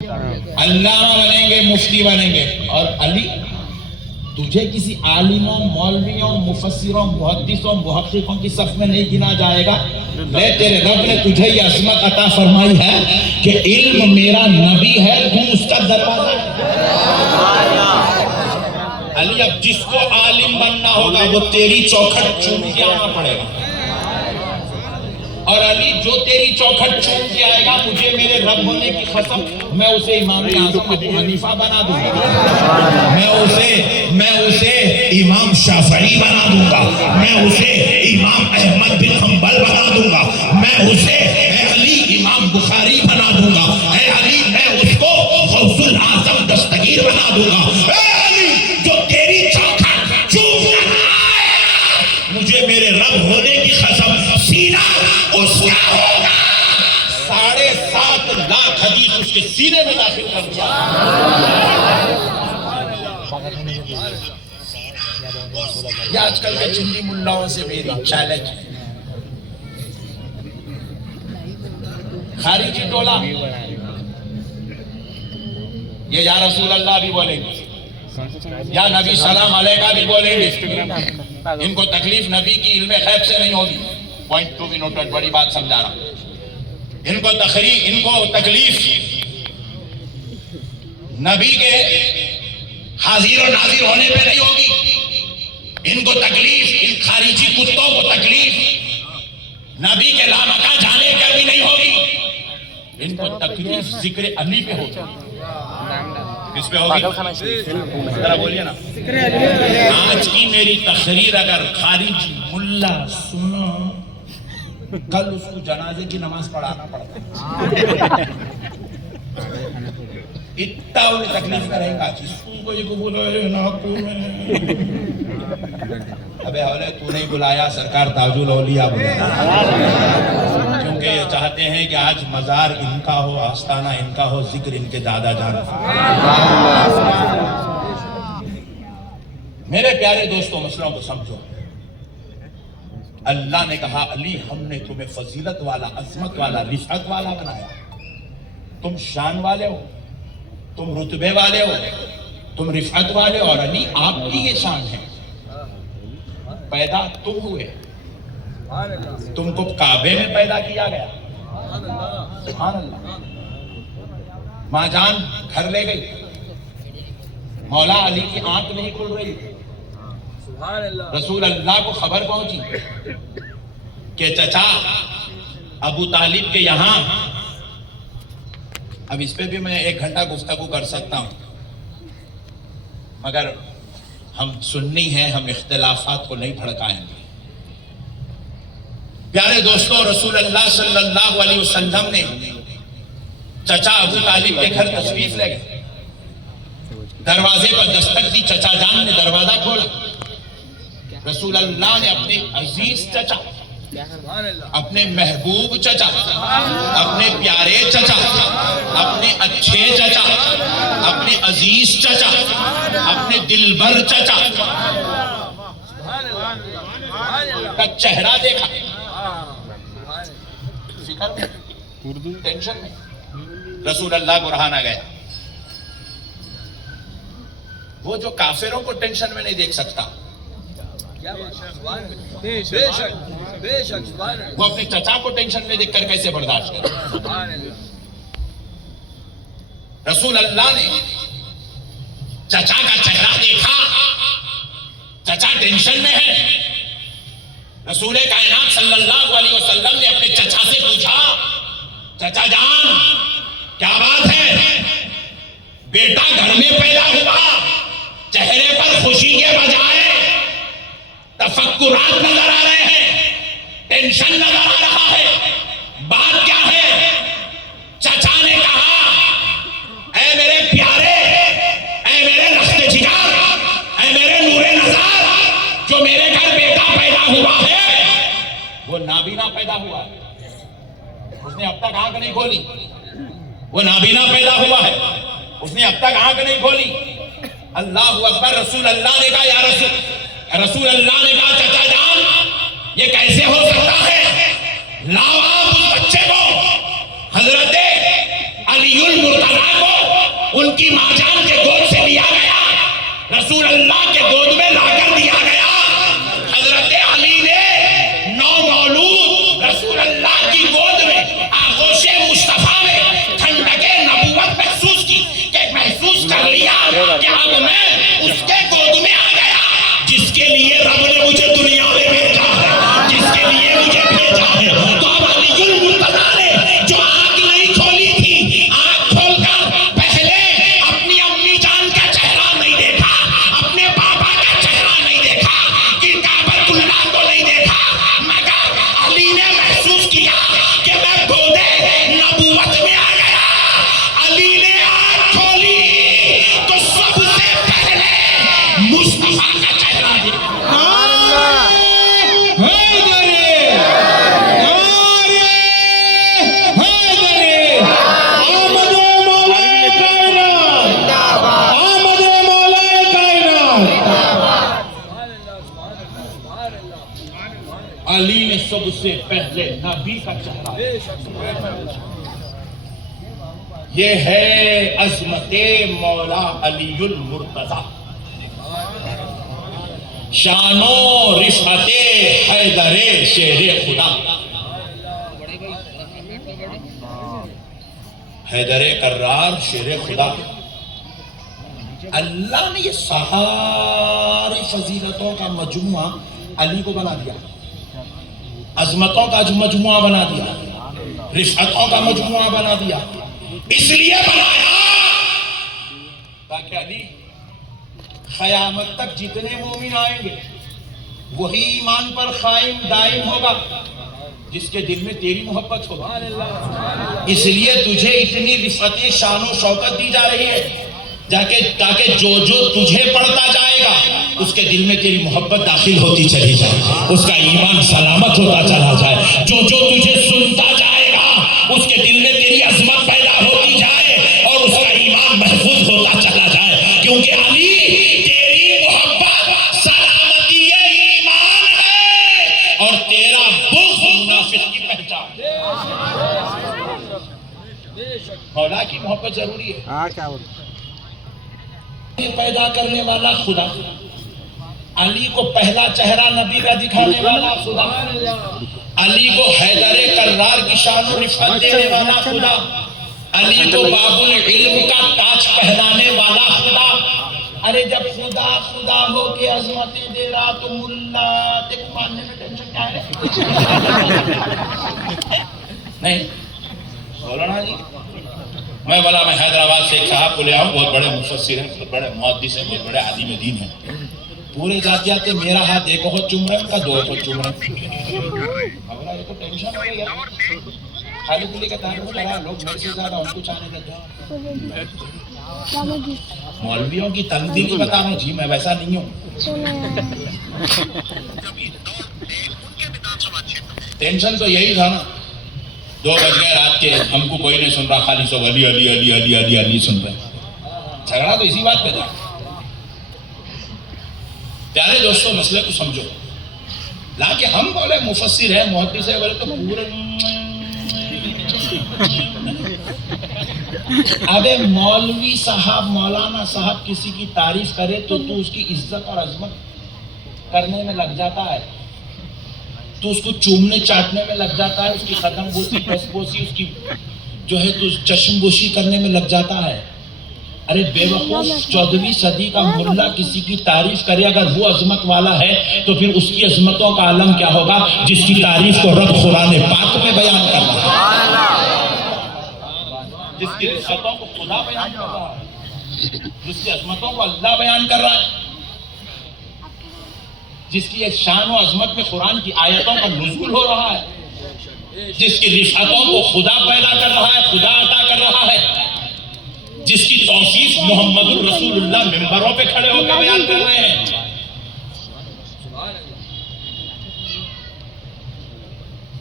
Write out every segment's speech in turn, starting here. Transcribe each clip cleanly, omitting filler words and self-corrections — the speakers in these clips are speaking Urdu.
علامہ بنیں گے، مفتی بنیں گے، اور علی تجھے کسی عالموں، مولویوں، مفسروں، محدثوں، محققوں کی صف میں نہیں گنا جائے گا۔ لے تیرے رب نے تجھے یہ عظمت عطا فرمائی ہے کہ علم میرا نبی ہے، تو اس کا دروازہ ہے۔ علی اب جس کو عالم بننا ہوگا وہ تیری چوکھٹ چوم کے آنا پڑے گا، اور علی جو تیری چوکھٹ چوم کے آئے گا، مجھے میرے رب ہونے کی قسم میں اسے امام اعظم ابو حنیفہ بنا دوں گا، میں اسے امام شافعی بنا دوں گا، میں اسے امام احمد بن حنبل بنا دوں گا، میں اسے اے علی امام بخاری بنا دوں گا، اے علی میں اس کو غوث الاعظم دستگیر بنا دوں گا۔ اے علی جو تیری چوکھٹ چوم کر آئے، مجھے میرے رب ہونے کی قسم سینہ اس کا ہوگا 7.5 لاکھ حدیث اس کے سینے میں داخل کر دیا۔ یہ آج کل کے چندی ملاؤں سے میری چیلنج ہے۔ خارجی ٹولہ یہ یا رسول اللہ بھی بولیں گے، یا نبی سلام علیکہ بھی بولیں گے، ان کو تکلیف نبی کی علم غیب سے نہیں ہوگی۔ پوائنٹ ٹو بھی نوٹڈ، بڑی بات سمجھا رہا ہوں۔ ان کو تکلیف نبی کے حاضر و ناظر ہونے پہ نہیں ہوگی، ان کو تکلیف، ان خارجی کتوں کو تکلیف نبی کے لامکہ جانے پر بھی نہیں ہوگی، ان کو تکلیف ذکر علی پہ ہوگی۔ کس پہ ہوگی؟ ذرا بولیے نا۔ آج کی میری تقریر اگر خارجی ملا سنا، کل اس کو جنازے کی نماز پڑھانا پڑتا ہے۔ اتنا انہیں تکلیف میں رہیں گا، جس کو یہ قبول ہے نا کو میں ابے حولے تو نہیں بلایا، سرکار تاج الاولیاء بلایا، کیونکہ یہ چاہتے ہیں کہ آج مزار ان کا ہو، آستانہ ان کا ہو، ذکر ان کے دادا جان۔ میرے پیارے دوستوں، مسئلوں کو سمجھو۔ اللہ نے کہا علی ہم نے تمہیں فضیلت والا، عظمت والا، رفعت والا بنایا، تم شان والے ہو، تم رتبے والے ہو، تم رفعت والے ہو، اور علی آپ کی یہ شان ہے۔ پیدا تم ہوئے، تم کو کعبے میں پیدا کیا گیا، سبحان اللہ۔ ماں جان گھر لے گئی، مولا علی کی آنکھ نہیں کھل رہی، رسول اللہ کو خبر پہنچی کہ چچا ابو طالب کے یہاں، اب اس پہ بھی میں 1 گھنٹہ گفتگو کر سکتا ہوں، مگر ہم سنی ہیں، ہم اختلافات کو نہیں بھڑکائیں گے۔ پیارے دوستوں، رسول اللہ صلی اللہ علیہ وسلم نے چچا ابو طالب کے گھر تشریف لے گئے، دروازے پر دستک دی، چچا جان نے دروازہ کھولا، رسول اللہ نے اپنے عزیز چچا، اپنے محبوب چچا، اپنے پیارے چچا، اپنے اچھے چچا، اپنے عزیز چچا، اپنے دلبر چچا کا چہرہ دیکھا، فکر میں، ٹینشن میں، رسول اللہ کو رہا نہ گیا۔ وہ جو کافروں کو ٹینشن میں نہیں دیکھ سکتا، وہ اپنے چچا کو ٹینشن میں دیکھ کر کیسے برداشت کرے؟ رسول اللہ نے چچا کا چہرہ دیکھا، چچا ٹینشن میں ہے۔ رسول کائنات صلی اللہ علیہ وسلم نے اپنے چچا سے پوچھا، چچا جان کیا بات ہے؟ بیٹا گھر میں پیدا ہوا، چہرے پر خوشی کے بجائے تفکرات نظر آ رہے ہیں، ٹینشن نظر آ رہا ہے، بات کیا ہے؟ چچا نے کہا، اے میرے پیارے، اے میرے رخت جگر، اے میرے نور نظر، جو میرے گھر بیٹا پیدا ہوا ہے وہ نابینا پیدا ہوا ہے، اس نے اب تک آنکھ نہیں کھولی، وہ نابینا پیدا ہوا ہے، اس نے اب تک آنکھ نہیں کھولی۔ اللہ اکبر۔ رسول اللہ نے کہا، یا رسول اللہ نے کہا، چچا جان یہ کیسے ہو سکتا ہے؟ لاؤ آپ اس بچے کو، حضرت علی المرتضیٰ کو ان کی ماں جان کے گود سے لیا گیا، رسول اللہ کے گود میں لا کر دیا گیا۔ حضرت علی نے نومولود رسول اللہ کی گود میں آغوش مصطفیٰ میں ٹھنڈک نبوت محسوس کی، کہ محسوس کر لیا کہ اب میں اس کے گود میں آ گیا جس کے لیے رب نے مجھے دنیا میں بھیجا ہے، جس کے لیے مجھے بھیجا ہے۔ تو اب علی المرتضیٰ نے جو آنکھ نہیں کھولی تھی، آنکھ کھول کر پہلے اپنی امی جان کا چہرہ نہیں دیکھا، اپنے پاپا کا چہرہ نہیں دیکھا، کہ کعبۃ اللہ کو نہیں دیکھا، مگر علی نے محسوس کیا کہ میں گودے نبوت میں آ گیا۔ علی نے آنکھ کھولی تو سب سے پہلے مصطفیٰ کا چہرہ دیکھا۔ علی نے سب سے پہلے نبی کا چہرہ، یہ ہے عظمت مولا علی المرتضیٰ، شان و رفعت حیدر شیر خدا۔ حیدر کرار شیر خدا، اللہ نے یہ ساری فضیلتوں کا مجموعہ علی کو بنا دیا، عظمتوں کا مجموعہ بنا دیا، رفعتوں کا مجموعہ بنا دیا۔ اس لیے بنایا تاکہ علی قیامت تک جتنے مومن آئیں گے وہی ایمان پر قائم دائم ہوگا جس کے دل میں تیری محبت ہوگا۔ اس لیے تجھے اتنی رفعت شان و شوکت دی جا رہی ہے تاکہ جو تجھے پڑھتا جائے گا اس کے دل میں تیری محبت داخل ہوتی چلی جائے، اس کا ایمان سلامت ہوتا چلا جائے۔ جو تجھے سنتا جائے گا اس کے دل میں تیری عظمت پیدا ہوتی جائے اور اس کا ایمان محفوظ ہوتا چلا جائے، کیونکہ علی تیری محبت سلامتی ایمان ہے اور تیرا بغض منافق کی پہچان ہے۔ مولا کی محبت ضروری ہے۔ پیدا کرنے والا خدا، علی کو پہلا چہرہ نبی کا دکھانے والا خدا، علی کو حیدر کرار کی شان و رفعت دینے والا خدا، علی کو باب العلم کا تاج پہنانے والا خدا۔ ارے جب خدا خدا ہو کے عظمتیں دے رہا تو ملا تک ماننے میں ٹینشن کیا ہے؟ نہیں بولو نا جی۔ میں حیدرآباد سے ایک صاحب کو لے آؤں، بہت بڑے مفسر ہیں، بہت بڑے محدث ہیں، بہت بڑے عالم دین ہیں، پورے ذاتیات میرا ہاتھ ایک وقت چوم رہے ہیں، ان کا دو وقت چوم رہے ہیں۔ بولا یہ تو ٹینشن ہو گئی ہے، خالی پلی کا تعلق کرا، لوگ میرے سے زیادہ ان کو چاہنے لگ جائیں۔ مولویوں کی تنظیم نہیں بتا رہا ہوں جی، میں ویسا نہیں ہوں۔ ٹینشن تو یہی تھا نا، 2 بج گئے رات کے، ہم کو کوئی نہیں سن رہا، خالی سب علی علی علی علی علی علی سن رہے۔ جھگڑا تو اسی بات پہ تھا۔ پیارے دوستوں مسئلے کو سمجھو، لا کہ ہم بولے مفسر ہیں محدث ہیں بولے تو پورے ابے مولوی صاحب مولانا صاحب کسی کی تعریف کرے تو اس کی عزت اور عظمت کرنے میں لگ جاتا ہے، تو اس کو چومنے چاٹنے میں لگ جاتا ہے، اس کی قدم بوسی پس بوسی اس کی جو ہے تو چشم بوشی کرنے میں لگ جاتا ہے۔ ارے بے وقوف 14ویں صدی کا ملا کسی کی تعریف کرے اگر وہ عظمت والا ہے تو پھر اس کی عظمتوں کا عالم کیا ہوگا جس کی تعریف کو رب قرآن پاک میں بیان کر رہا ہے، جس کی عظمتوں کو خدا بیان کر رہا ہے، جس کی عظمتوں کو اللہ بیان کر رہا ہے، جس کی شان و عظمت میں قرآن کی آیتوں کا نزول ہو رہا ہے، جس کی رفعتوں کو خدا پیدا کر رہا ہے، خدا عطا کر رہا ہے، جس کی توصیف محمد الرسول اللہ ممبروں پہ کھڑے ہو کے بیان کر رہے ہیں۔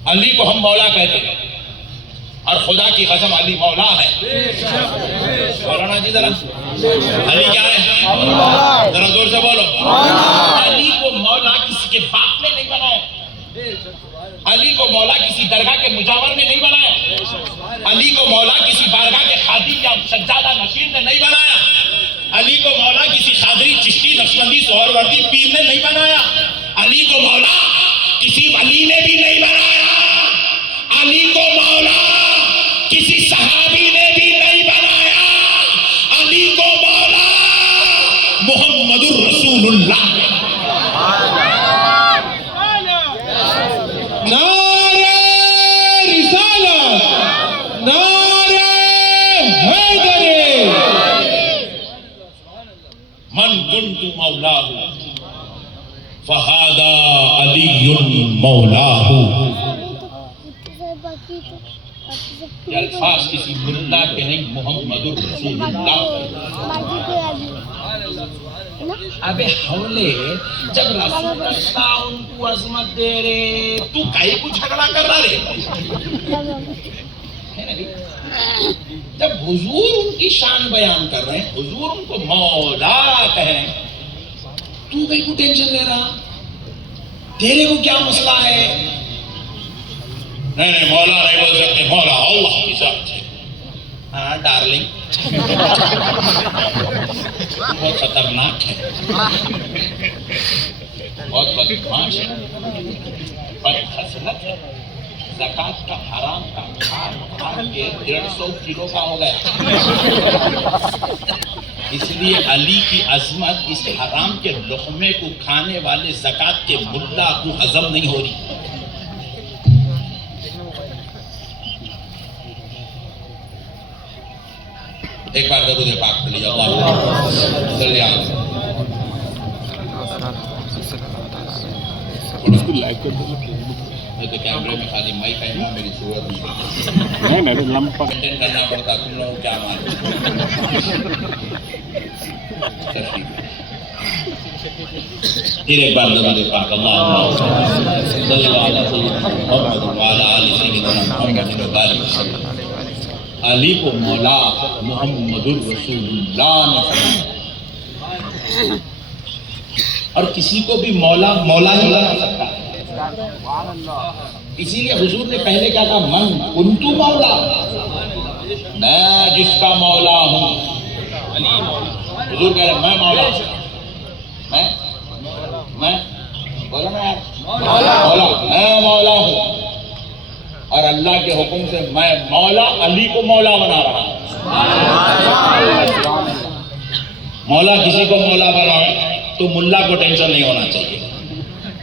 علی کو ہم مولا کہتے ہیں اور خدا کی قسم علی مولا ہے۔ بولو نا جی ذرا، علی کیا ہے؟ ذرا زور سے بولو۔ علی کو مولا کسی کے باپ نے نہیں بنایا، علی کو مولا کسی درگاہ کے مجاور نے نہیں بنایا، علی کو مولا کسی بارگاہ کے خادم یا سجادہ نشین نے نہیں بنایا. علی کو مولا کسی قادری چشتی نقشبندی سہروردی پیر نے نہیں بنایا. علی کو مولا کسی ولی نے بھی نہیں بنایا. علی کو مولا کسی صحابی نے بھی نہیں بنایا. علی کو مولا محمد الرسول اللہ. نعرہ رسالت، نعرہ حیدر. من کنت مولاہ فہذا علی مولاہ. یہ الفاظ کسی ملا کے نہیں، محمد الرسول اللہ. ابے حولے جب رسول اللہ ان کو عظمت دے رہے تو کئی کو جھگڑا کر رہا رہے. جب حضور ان کی شان بیان کر رہے ہیں، حضور ان کو مولا کہیں، تو کئی کو ٹینشن لے رہا؟ تیرے کو کیا مسئلہ ہے؟ نہیں مولا نہیں بول سکتے، مولا اللہ کی ذات ہے. ہاں ڈارلنگ بہت خطرناک ہے، بہت بدمعاش ہے، بدخصلت ہے. زکات کا حرام کا کھا کے 150 کلو کا ہو گیا. اس لیے علی کی عظمت اس حرام کے لقمے کو کھانے والے زکات کے ملا کو ہضم نہیں ہو رہی. ایک بار درود پاک پڑھ لیجیے. اللہم صلی علی میں تو کیمرے میں خالی مائی کہنا، میری صورت نہیں مینٹین کرنا پڑتا. تم لوگ کیا مانتے؟ پھر ایک بار درود پاک. اللہم صلی علی محمد وعلی آل سیدنا محمد وبارک وسلم. علی کو مولا محمد الرسول اللہ نے فرمایا، اور کسی کو بھی مولا نہیں بنا سکتا. اسی لیے حضور نے پہلے کیا کہا؟ من کنت مولا، میں جس کا مولا ہوں. حضور کہہ رہے میں مولا، میں بولا نا یار، مولا میں مولا ہوں. اور اللہ کے حکم سے میں مولا علی کو مولا بنا رہا ہوں. مولا کسی کو مولا بنائے تو ملا کو ٹینشن نہیں ہونا چاہیے.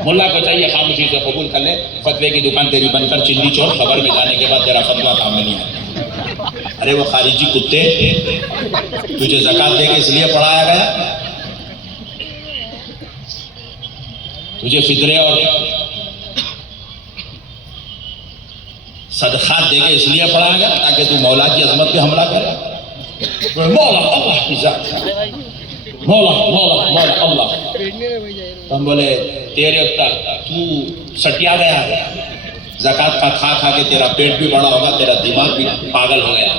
ملا کو چاہیے خاموشی سے قبول کر لے. فتوے کی دکان تیری بن کر چندی چور، خبر میں جانے کے بعد تیرا فتوا کام میں نہیں آتا. ارے وہ خارجی کتے، تجھے زکات دے کے اس لیے پڑھایا گیا، تجھے فطرے اور صدقات دے کے اس لیے پڑھایا گیا تاکہ تو مولا کی عظمت پہ حملہ کرے. مولا اللہ کی ذات ہے، مولا مولا مولا اللہ. ہم بولے تیرے اتر تو سٹیا گیا ہے، زکات کا کھا کے تیرا پیٹ بھی بڑا ہوگا، تیرا دماغ بھی پاگل ہو گیا.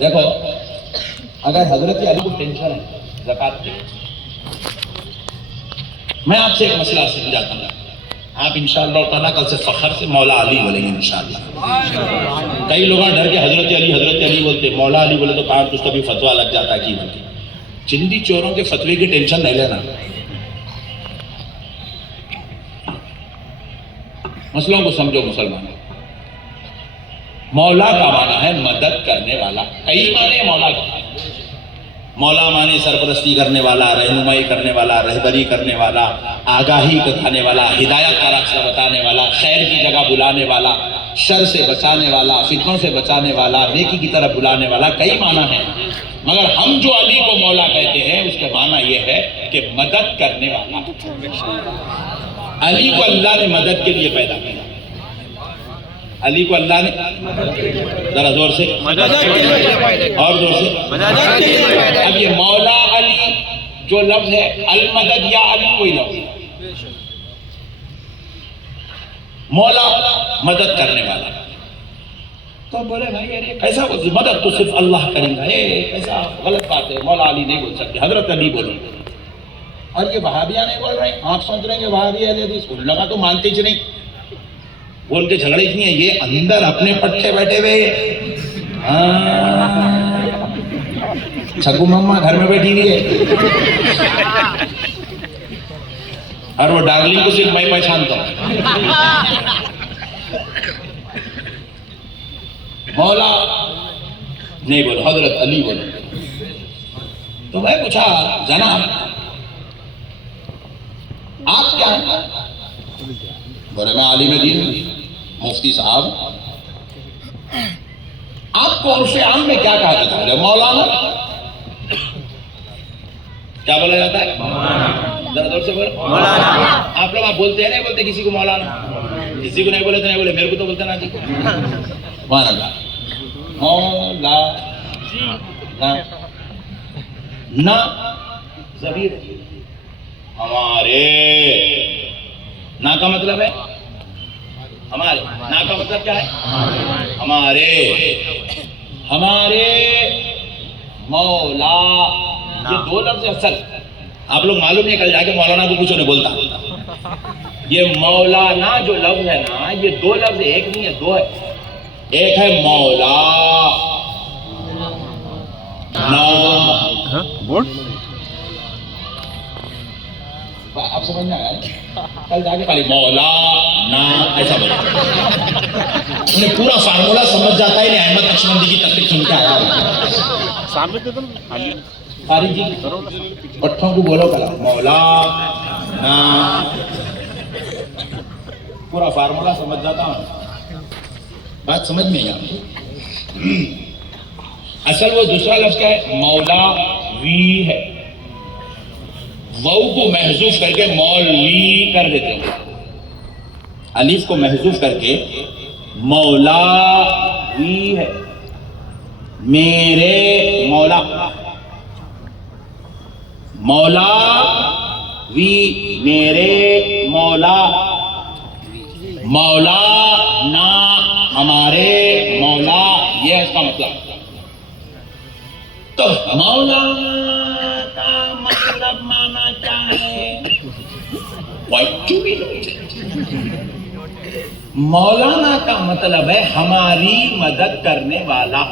دیکھو اگر حضرت علی کو ٹینشن ہے زکات کی، میں آپ سے ایک مسئلہ سمجھاتا ہوں. آپ انشاءاللہ تعالیٰ کل سے فخر سے مولا علی بولیں گے انشاءاللہ. کئی لوگ ڈر کے حضرت علی بولتے، مولا علی بولے تو کہاں کچھ کبھی فتوا لگ جاتا ہے. کی بولتے چندی چوروں کے فتوے کی ٹینشن نہیں لینا. مسئلوں کو سمجھو مسلمانوں. مولا کا معنی ہے مدد کرنے والا. کئی معنی مولا کا. مولا مانے سرپرستی کرنے والا، رہنمائی کرنے والا، رہبری کرنے والا، آگاہی دکھانے والا، ہدایت کا راستہ بتانے والا، خیر کی جگہ بلانے والا، شر سے بچانے والا، فتنوں سے بچانے والا، نیکی کی طرف بلانے والا. کئی معنی ہیں، مگر ہم جو علی کو مولا کہتے ہیں اس کے معنی یہ ہے کہ مدد کرنے والا. علی کو اللہ نے مدد کے لیے پیدا کیا. علی کو اللہ نے ذرا زور سے اور زور سے. اب یہ مولا علی جو لفظ ہے، المدد یا علی کوئی لفظ. مولا مدد کرنے والا. تو بولے بھائی ارے کیسا مدد تو صرف اللہ کریں گا، ایسا غلط بات ہے. مولا علی نہیں بول سکتے، حضرت علی بولیں. اور یہ وہابیہ نہیں بول رہے ہیں. آپ سمجھ رہے ہیں کہ وہابی اہل حدیث علماء تو مانتے ہی نہیں. وہ ان کے جھگڑے اتنی ہے، یہ اندر اپنے پٹھے بیٹھے ہوئے، چھگو مما گھر میں بیٹھی ہوئی ہے، اور وہ ڈارلنگ کو صرف میں پہچانتا ہوں۔ مولا نہیں بولو، حضرت علی بولو۔ تو میں پوچھا جناب آپ کیا ہیں؟ بولے میں عالم دین مفتی صاحب۔ آپ کو عرف عام میں کیا کہا جاتا ہے؟ مولانا۔ کیا بولا جاتا ہے؟ ذرا دور سے بولو۔ آپ لوگ آپ بولتے ہیں نہیں بولتے کسی کو مولانا؟ کسی کو نہیں بولے تو نہیں بولے، میرے کو تو بولتے نا جی۔ سبحان اللہ۔ مولا نا ضمیر ہمارے، نا کا مطلب ہے ہمارے، نا کا مطلب کیا ہے؟ ہمارے، ہمارے مولا، یہ دو لفظ اصل آپ لوگ معلوم نہیں، کل جا کے مولانا کو کچھ نہیں بولتا۔ یہ مولانا جو لفظ ہے نا، یہ دو لفظ ایک نہیں ہے، دو ہے۔ ایک ہے مولا نا، آپ سمجھ میں آیا؟ کل جا کے خالی مولا نا ایسا بولے، انہیں پورا فارمولا سمجھ جاتا ہے۔ احمد نقشبندی کی تقریر سن کے آیا فارغ جی، پٹھوں کو بولو کلا مولا نا، پورا فارمولا سمجھ جاتا ہوں۔ بات سمجھ میں آئی؟ اصل وہ دوسرا لفظ کیا ہے؟ مولا وی ہے، واؤ کو محذوف کر کے مولوی کر دیتے ہیں، الف کو محذوف کر کے مولا وی ہے، میرے مولا، مولا وی میرے مولا، مولا نا ہمارے مولا، یہ ہے اس کا مطلب۔ تو مولا کا مطلب مانا کیا ہے؟ مولانا کا مطلب ہے ہماری مدد کرنے والا،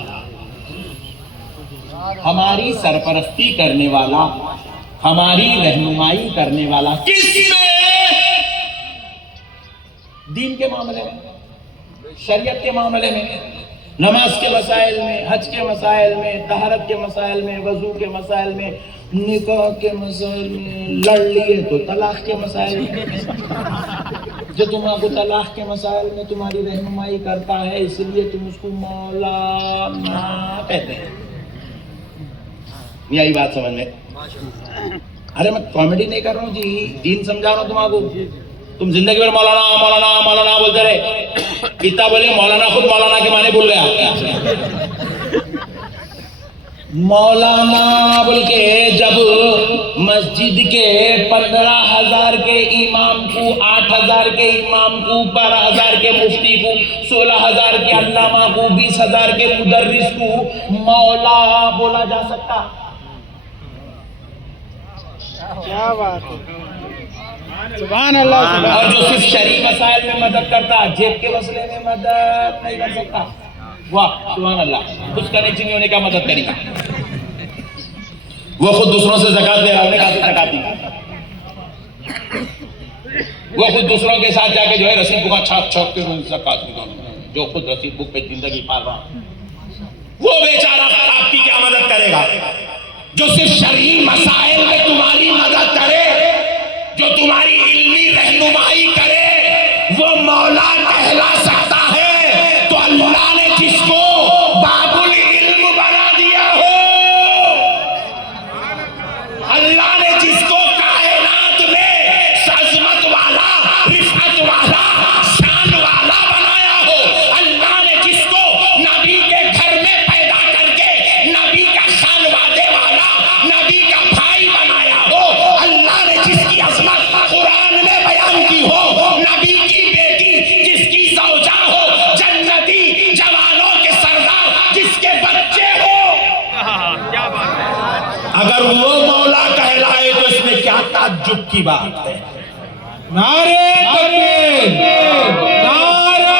ہماری سرپرستی کرنے والا، ہماری رہنمائی کرنے والا۔ کس میں؟ دین کے معاملے میں، شریعت کے معاملے میں، نماز کے مسائل میں، حج کے مسائل میں، طہارت کے مسائل میں، وضو کے مسائل میں، نکاح کے مسائل میں، لڑ لیے تو طلاق کے مسائل میں، جو تمہارے کو طلاق کے مسائل میں تمہاری رہنمائی کرتا ہے، اس لیے تم اس کو مولانا کہتے ہیں۔ یہی بات سمجھ میں؟ ارے میں کامیڈی نہیں کر رہا ہوں جی، دین سمجھا رہا ہوں تمہارے کو۔ تم زندگی میں مولانا مولانا مولانا بولتے رہے، کتنا بولے مولانا، خود مولانا کے معنی بھول گیا۔ مولانا بول کے جب مسجد کے 15,000 کے امام کو، 8,000 کے امام کو، 12,000 کے مفتی کو، 16,000 کے علامہ کو، 20,000 کے مدرس کو مولا بولا جا سکتا؟ کیا بات ہے، سبحان اللہ۔ اور جو صرف شرعی مسائل میں مدد کرتا، جیب کے مسئلے میں مدد نہیں کر سکتا، واہ سبحان اللہ، کچھ کنیکشن نہیں ہونے کا مدد کرے گا۔ وہ خود دوسروں سے زکات لے رہا، انہیں کہا زکات دی، وہ خود دوسروں کے ساتھ جا کے جو ہے رسید بک چھاپ چھاپ کے زکات دی، جو خود رسید بک پہ زندگی پال رہا، وہ بیچارہ آپ کی کیا مدد کرے گا؟ جو صرف شرعی مسائل میں تمہاری مدد کرے، جو تمہاری علمی رہنمائی کرے، وہ مولا کہلا سکتا ہے۔ تو اللہ نے جس کو باب العلم بنا دیا ہو، اللہ نے جس کو کائنات میں عظمت والا، رفعت والا، شان والا بنایا ہو، اللہ نے جس کو نبی کے گھر میں پیدا کر کے نبی کا خانوادے والا، نبی کا بھائی بنایا ہو، اللہ نے جس کی عظمت قرآن میں بیان کی ہو، نبی کی بیٹی جس کی زوجہ ہو، جنتی جوانوں کے سردار جس کے بچے ہو، اگر وہ مولا کہلائے تو اس میں کیا تعجب کی بات ہے؟ نعرہ تکبیر، نعرہ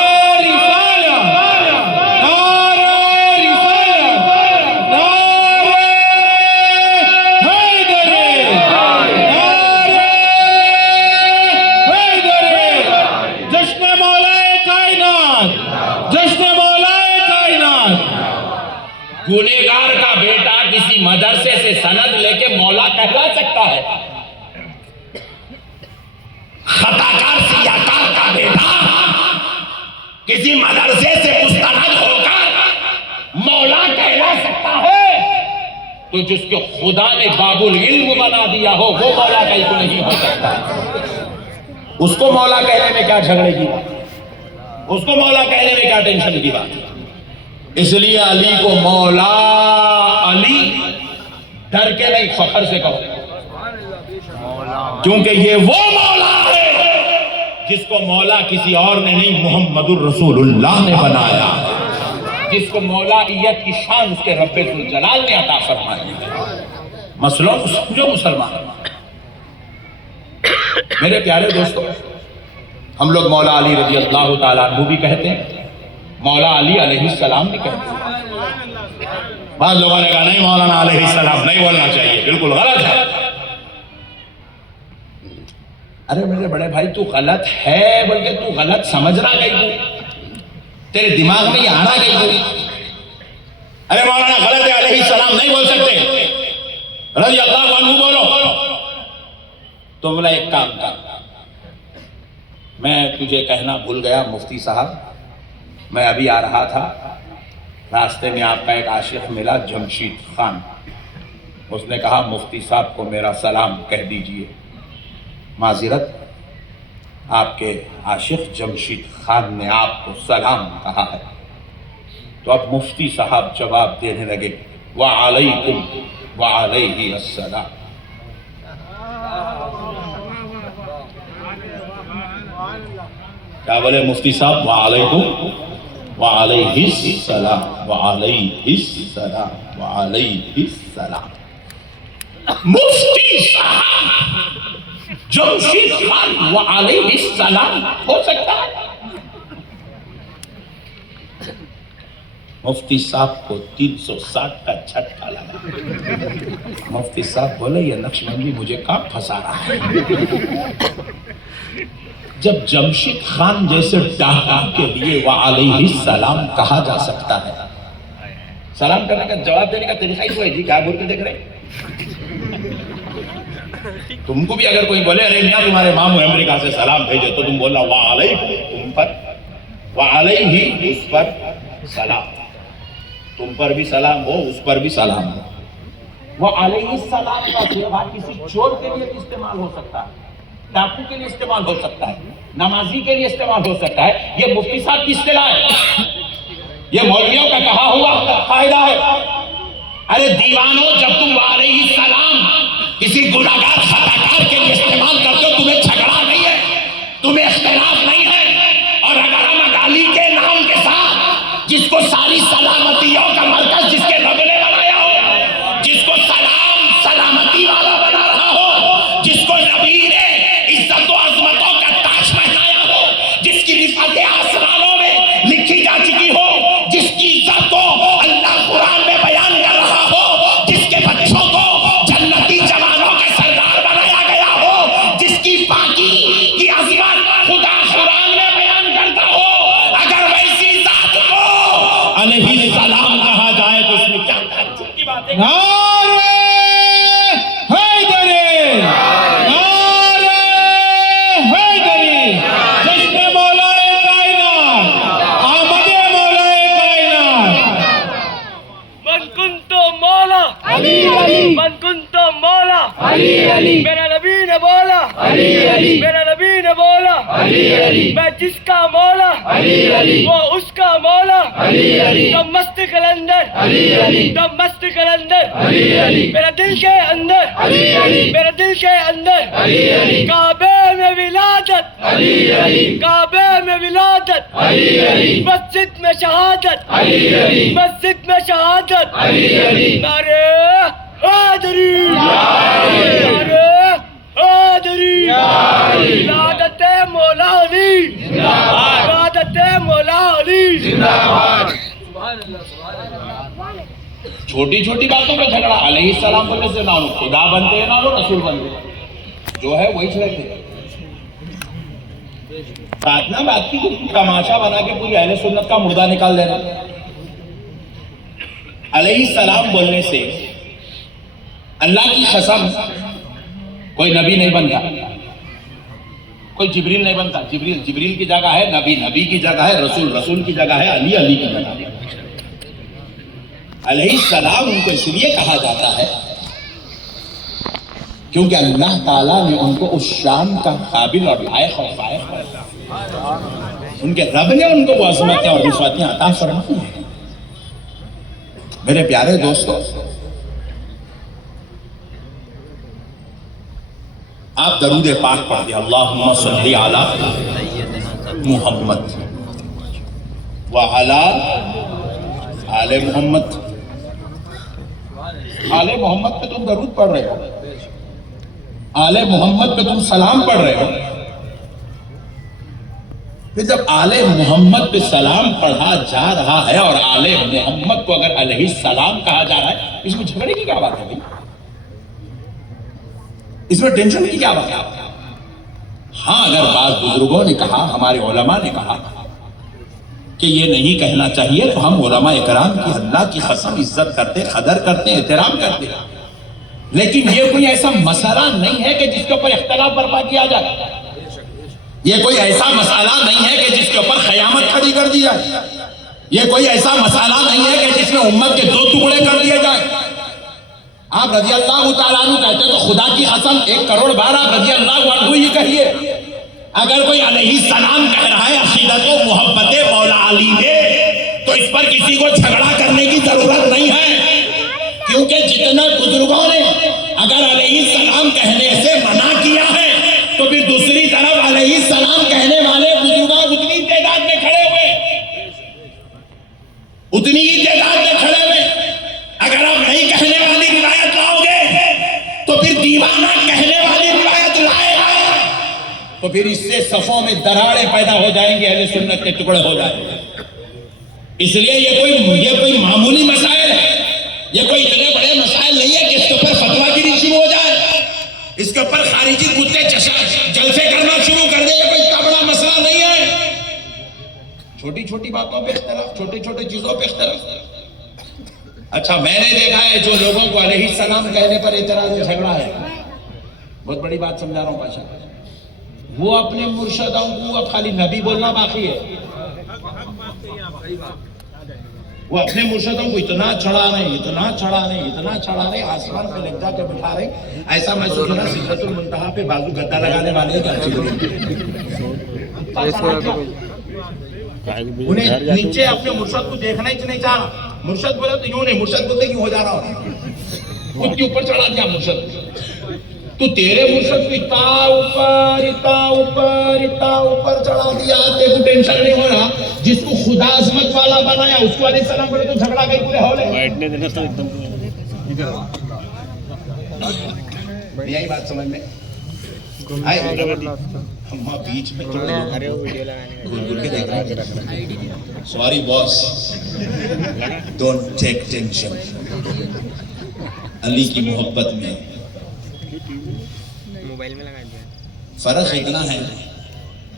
گنہگار کا بیٹا کسی مدرسے سے سند لے کے مولا کہلا سکتا ہے؟ خطاکار سیاکار کا بیٹا کسی مدرسے سے مستند ہو کر مولا کہلا سکتا ہے؟ تو جس کو خدا نے باب العلم بنا دیا ہو وہ مولا کہیں کو نہیں ہو سکتا. اس کو مولا کہنے میں کیا جھگڑے کی بات، اس کو مولا کہنے میں کیا ٹینشن کی بات. اس لیے علی کو مولا علی ڈر کے نہیں فخر سے کہو، کیونکہ یہ وہ مولا ہے جس کو مولا کسی اور نے نہیں محمد الرسول اللہ نے بنایا، جس کو مولائیت کی شان اس کے رب ذوالجلال نے عطا فرمائی. مسئلہ جو مسلمان میرے پیارے دوستو، ہم لوگ مولا علی رضی اللہ تعالیٰ عنہ بھی کہتے ہیں، مولا علی علیہ السلام بھی کہتے ہیں. بعض لوگوں نے کہا نہیں مولانا علیہ السلام نہیں بولنا چاہیے، بالکل غلط ہے. ارے میرے بڑے بھائی تو غلط ہے بلکہ تو غلط سمجھ رہا گئی تو تیرے دماغ میں یہ آنا گئی تو ارے مولانا غلط ہے علیہ السلام نہیں بول سکتے، رضی اللہ عنہ بولو. تو بولا ایک کام کر، میں تجھے کہنا بھول گیا مفتی صاحب، میں ابھی آ رہا تھا، راستے میں آپ کا ایک عاشق ملا جمشید خان، اس نے کہا مفتی صاحب کو میرا سلام کہہ دیجئے. معذرت، آپ کے عاشق جمشید خان نے آپ کو سلام کہا ہے. تو اب مفتی صاحب جواب دینے لگے وعلیکم وعلیہ السلام. کیا بولے مفتی صاحب؟ وعلیکم وعلیہ السلام وعلیہ السلام وعلیہ السلام. مفتی صاحب جمشید خان وعلیہ السلام ہو سکتا ہے؟ مفتی صاحب کو 360 کا جھٹکا لگا. مفتی صاحب بولے یہ نقشبندی مجھے کہاں پھنسا رہا ہے؟ جب جمشید خان جیسے ڈاکو کے لیے وعلیہ السلام کہا جا سکتا ہے، سلام کرنے کا جواب دینے کا طریقہ ہی تو ہے جی. کیا بول کے دیکھ رہے؟ تم کو بھی اگر کوئی بولے ارے میاں تمہارے ماموں امریکہ سے سلام بھیجے تو تم بولنا وعلیکم، تم پر وعلیہ اس پر سلام، تم پر بھی سلام ہو اس پر بھی سلام ہو. وعلیہ السلام کا صیغہ کسی چور کے لیے بھی استعمال ہو سکتا ہے، ڈاکو کے لیے استعمال ہو سکتا ہے، نمازی کے لیے استعمال ہو سکتا ہے. یہ مفتی صاحب کی اصطلاح ہے، یہ مولویوں کا کہا ہوا قاعدہ ہے. ارے دیوانوں، جب تم علیہ السلام کسی گناہگار خطاکار کے لیے استعمال کرتے ہو تمہیں جھگڑا نہیں ہے، تمہیں اختلاف نہیں ہے. اور اگر ہم علی کے نام کے ساتھ جس کو ساری سلامتیوں کا مرکز جس کے رب نے بنایا ہو، جس کو سلام سلامتی والا بنا رہا ہو، جس کو نبی نے عزت و عظمتوں کا تاج پہنایا ہو، جس کی رفعت آسمانوں میں لکھی جا چکی ہو، جس کی عزت کو اللہ قرآن میں بیان کر رہا ہو، جس کے بچوں کو جنتی جوانوں کا سردار بنایا گیا ہو، جس کی پاکی کی عظمت خدا قرآن میں بیان کرتا ہو، اگر ویسی ذات کو علیہ السلام کہا جائے تو اس میں کیا تعجب کی بات ہے؟ نعرہ حیدری، نعرہ حیدری، جشن مولا کائنات، آمد مولا کائنات. من كنت مولا علی علی، من كنت مولا علی علی، میرا نبی نے بولا علی علی، میرا نبی نے بولا علی علی، میں جس کا مولا علی علی وہ اس کا مولا علی علی. دم مست کلندر علی علی، دم مست کلندر علی علی، میرا دل کے اندر علی علی، میرا دل کے اندر علی علی، کعبے میں ولادت علی علی، کعبے میں ولادت علی علی، مسجد میں شہادت علی علی، مسجد میں شہادت علی علی. نعرہ حیدری، نعرہ حیدری، ولادت مولا علی، ولادت مولا علی. چھوٹی چھوٹی باتوں پہ جھگڑا. علیہ السلام بولنے سے نہ ہو خدا بنتے ہیں نہ ہو رسول بنتے ہیں، جو ہے وہی چھڑکتے ہیں. بات کی تماشا بنا کے پوری اہل سنت کا مردہ نکال دینا. علیہ السلام بولنے سے اللہ کی قسم کوئی نبی نہیں بنتا، کوئی جبریل نہیں بنتا. جبریل کی جگہ ہے نبی، نبی کی جگہ ہے رسول کی جگہ ہے علی کی جگہ ہے. علیہ السلام ان کو اس لیے کہا جاتا ہے کیونکہ اللہ تعالیٰ نے ان کو اس شان کا قابل اور لائق اور فائق بنایا. ان کے رب نے ان کو وہ عظمتیں اور رفعتیں عطا فرمائی ہیں. میرے پیارے دوستو، آپ درود پاک پڑھ دیں، اللہم صلی علی محمد وعلی آل محمد. آل محمد پہ تم درود پڑھ رہے ہو، آل محمد پہ تم سلام پڑھ رہے ہو. پھر جب آل محمد پہ سلام پڑھا جا رہا ہے اور آل محمد کو اگر علیہ السلام کہا جا رہا ہے، اس میں جھگڑے کی کیا بات ہے بھائی؟ اس میں ٹینشن کی کیا بات ہے؟ ہاں، اگر بعض بزرگوں نے کہا، ہمارے علماء نے کہا کہ یہ نہیں کہنا چاہیے، تو ہم علماء اکرام کی اللہ کی قسم عزت کرتے، قدر کرتے، احترام کرتے. لیکن یہ کوئی ایسا مسئلہ نہیں ہے کہ جس کے اوپر اختلاف برپا کیا جائے. یہ کوئی ایسا مسئلہ نہیں ہے کہ جس کے اوپر قیامت کھڑی کر دی جائے. یہ کوئی ایسا مسئلہ نہیں ہے کہ جس میں امت کے 2 ٹکڑے کر دیے جائیں. آپ رضی اللہ تعالیٰ عنہ کہتے تو خدا کی قسم 1 کروڑ بار آپ رضی اللہ عنہ ہی کہیے. اگر کوئی علیہ السلام کہہ رہا ہے عقیدت و محبت مولا علی ہے، تو اس پر کسی کو جھگڑا کرنے کی ضرورت نہیں ہے، کیونکہ جتنے بزرگوں نے اگر علیہ السلام کہنے سے منع کیا ہے، تو پھر دوسری طرف علیہ السلام کہنے والے بزرگوں اتنی تعداد میں کھڑے ہوئے، اتنی ہی تعداد میں کھڑے ہوئے. اگر آپ نہیں کہنے والی روایت لاؤ گے تو پھر دیوانہ کہنے والی روایت لائے گا، تو پھر اس سے صفوں میں دراڑیں پیدا ہو جائیں گے، اہل سنت کے ٹکڑے ہو جائیں گے. اس لیے یہ کوئی معمولی مسائل ہے، یہ کوئی اتنے بڑے مسائل نہیں ہے کہ اس کے اوپر فتویٰ گیری شروع ہو جائے، اس کے اوپر خارجی کتے جلسے کرنا شروع کر دے. یہ کوئی اتنا بڑا مسئلہ نہیں ہے. چھوٹی چھوٹی باتوں پہ اختلاف، چھوٹی چھوٹی چیزوں پہ اختلاف. اچھا، میں نے دیکھا ہے جو لوگوں کو علیہ السلام کہنے پر اعتراض جھگڑا ہے، بہت بڑی بات سمجھا رہا ہوں بادشاہ، وہ اپنے مرشدوں کو اب خالی نبی بولنا باقی ہے. وہ اپنے مرشدوں کو اتنا چڑھا رہے، آسمان پہ لگ جا کے بٹھا رہے. ایسا محسوس ہونا سدرۃ المنتہا پہ بازو گدا لگانے والے انہیں نیچے اپنے مرشد کو دیکھنا ہی نہیں چاہ رہا. مرشد بولے تو یوں نہیں، مرشد بولتے کیوں ہو جا رہا ہو، خود کے اوپر چڑھا دیا مرشد. تو تیرے مرشد کو اتنا اوپر چڑھا دیا، تیرے کو ٹینشن نہیں ہو رہا. جس کو خدا عظمت والا بنایا اس کو علیہ السلام بولے تو جھگڑا گئی پورے ہولے. یہی بات سمجھ میں آئے. ہم بیچ میں گل کے دیکھ رہے ہیں. Sorry boss, don't take tension. Ali کی محبت میں فرق اتنا ہے،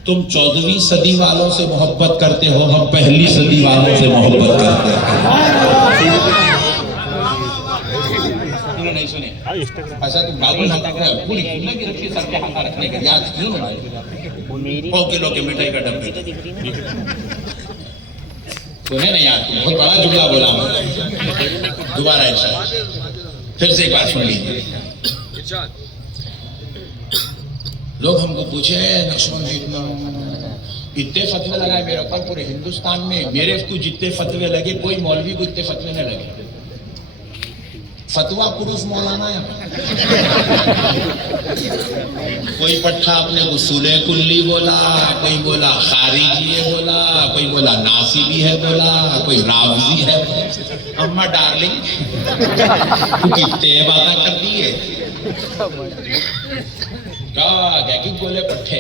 تم 14ویں صدی والوں سے محبت کرتے ہو، ہم پہلی صدی والوں سے محبت کرتے ہیں. نہیں سنے ایسا تم معلوم نہ کر رہا ہے، پوری دنیا کی رکھی سر کے ہاتھ رکھنے کے یاد کیوں نہ 100 کلو کے مٹھائی کا ڈبے سنے نہیں یاد. بہت بڑا جملہ بولا میں، دوبارہ ارشاد پھر سے ایک بار سن لیجیے. لوگ ہم کو پوچھے نقشبند اتنے فتوے لگائے میرے اوپر پورے ہندوستان میں. میرے کو جتنے فتوے لگے کوئی مولوی کو اتنے فتوے نہ لگے. فتوا پروف مولانا ہے. کوئی پٹھا اپنے کو سولے کلی بولا، کوئی بولا خارجی ہے بولا، کوئی بولا ناصبی ہے بولا، کوئی رافضی ہے. اما ڈارلنگ تو کتنے باتیں کر دی ہے. کہ بولے پٹھے،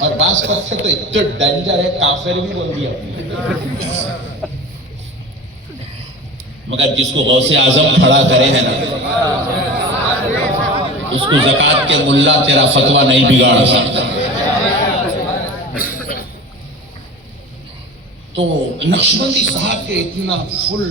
اور بعض پٹھے تو اتنے ڈینجر ہے کافر بھی بول دیا. مگر جس کو غوث اعظم کھڑا کرے ہیں نا، اس کو زکوٰۃ کے ملا تیرا فتویٰ نہیں بگاڑ سکتا. تو نقشبندی صاحب کے اتنا فل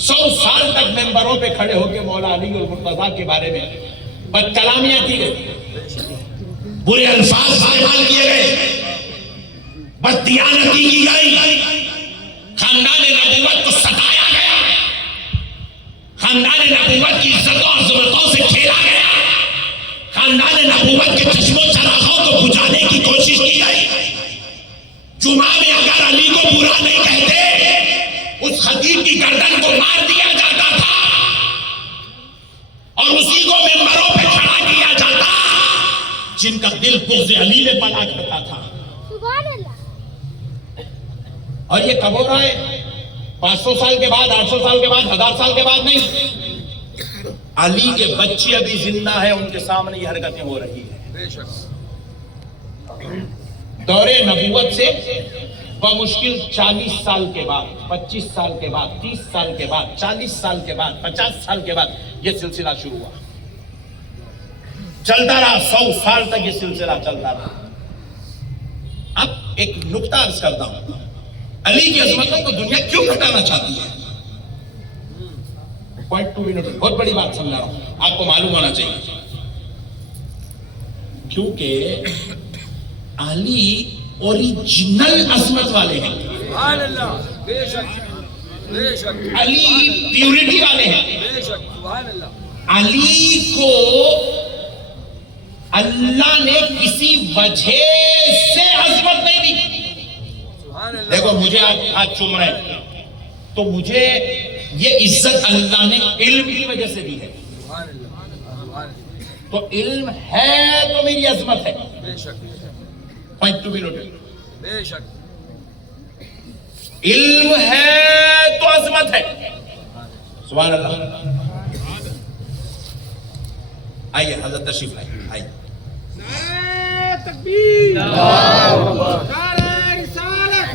100 سال تک ممبروں پہ کھڑے ہو کے مولا علی اور مرتضیٰ کے بارے میں بد کلامیاں کی گئی، برے الفاظ استعمال کیے گئے، بددیانتی کی گئی، خاندان نبوت کو ستایا گیا، خاندان نبوت کی عزتوں اور عظمتوں سے کھیلا گیا، خاندان نبوت کے چشم و چراغوں کو بجھانے کی کوشش کی گئی۔ جمعہ میں اگر علی کو برا نہیں کہتے، اس خطیب کی گردن کو مار دیا جاتا تھا اور اسی کو ممبروں پہ کھڑا کیا جاتا جن کا دل بغض علی میں پناہ کرتا تھا۔ سبحان اللہ۔ اور یہ کب ہو رہا ہے؟ 500 سال کے بعد، 800 سال کے بعد، 1000 سال کے بعد نہیں، علی کے بچے ابھی زندہ ہیں، ان کے سامنے یہ حرکتیں ہو رہی ہیں۔ دور نبوت سے بمشکل 40 سال کے بعد، 25 سال کے بعد، 30 سال کے بعد، 40 سال کے بعد، 50 سال کے بعد یہ سلسلہ شروع ہوا، چلتا رہا، 100 سال تک یہ سلسلہ چلتا رہا۔ اب ایک نکتہ عرض کرتا ہوں، علی کی عظمتوں کو دنیا کیوں گھٹانا چاہتی ہے؟ پوائنٹ 2 منٹ، بہت بڑی بات سمجھا رہا ہوں، آپ کو معلوم ہونا چاہیے، کیونکہ علی اوریجنل عظمت والے ہیں، سبحان اللہ، بے شک بے شک، علی پیورٹی والے ہیں، بے شک، سبحان اللہ، علی کو اللہ نے کسی وجہ سے عظمت نہیں دی۔ سبحان اللہ، دیکھو مجھے آپ ہاتھ چوم رہے ہیں تو مجھے یہ عزت اللہ نے علم کی وجہ سے دی ہے، سبحان اللہ، سبحان اللہ، تو علم ہے تو میری عظمت ہے۔ بے شک پوائنٹ 2 منٹ، بے شک، علم ہے تو عظمت ہے۔ سبحان اللہ۔ آئیے حضرت تشریف لائیے، آئیے۔ نعرہ تکبیر، نعرہ رسالت،